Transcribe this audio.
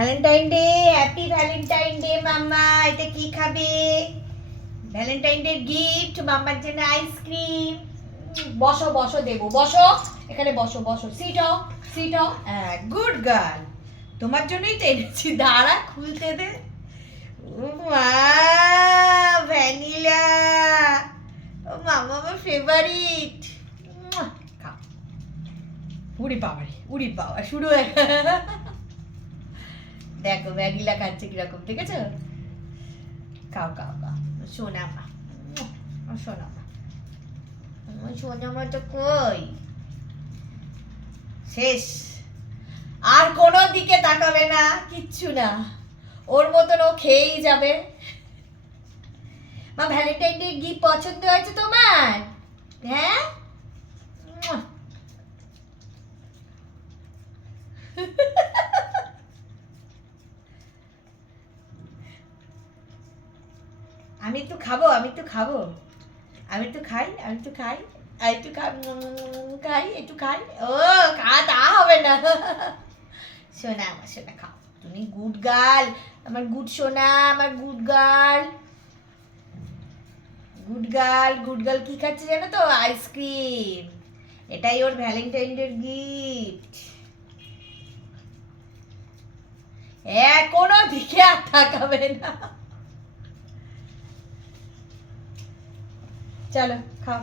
Valentine day, happy Valentine day মাম্মা। এটা কি খাবে? ভ্যালেন্টাইন ডে গিফট মাম্মার জন্য আইসক্রিম। বসো বসো দেবো, বসো এখানে, বসো বসো, সিটো সিটো। হ্যাঁ, গুড গার্ল, তোমার জন্যই তো এনেছি, দাঁড়া খুলতে দে। ও মা, ভ্যানিলা, ও মাম্মা আমার ফেভারিট। খাও। উড়ি বাবা রে, উড়ি বাবা, শুরু হয়ে দেখো ভ্যানিলা খাচ্ছে কিরকম, ঠিক আছে? খাও খাও খাও, সোনা মা, সোনা মা, সোনা মা তো কই? শেষ, আর কোনো দিকে তাকাবে না, কিচ্ছু না, ওর মতন ও খেয়েই যাবে। মা, ভ্যালেন্টাইন ডে গিফট পছন্দ হয়েছে তোমার? হ্যাঁ, আমি একটু খাবো, আমি একটু খাবো, আমি একটু খাই, আমি একটু খাই, আর একটু খাই, একটু খাই। ও খা, তা হবে না। সোনা আমার সোনা, খাও তুমি, গুড গার্ল, আমার গুড সোনা, আমার good girl. Good girl, good girl কি খাচ্ছে জানো তো? আইসক্রিম। এটাই ওর ভ্যালেন্টাইন ডে গিফট। কোনো দিকে আর তাকাবে না। চলো খাও।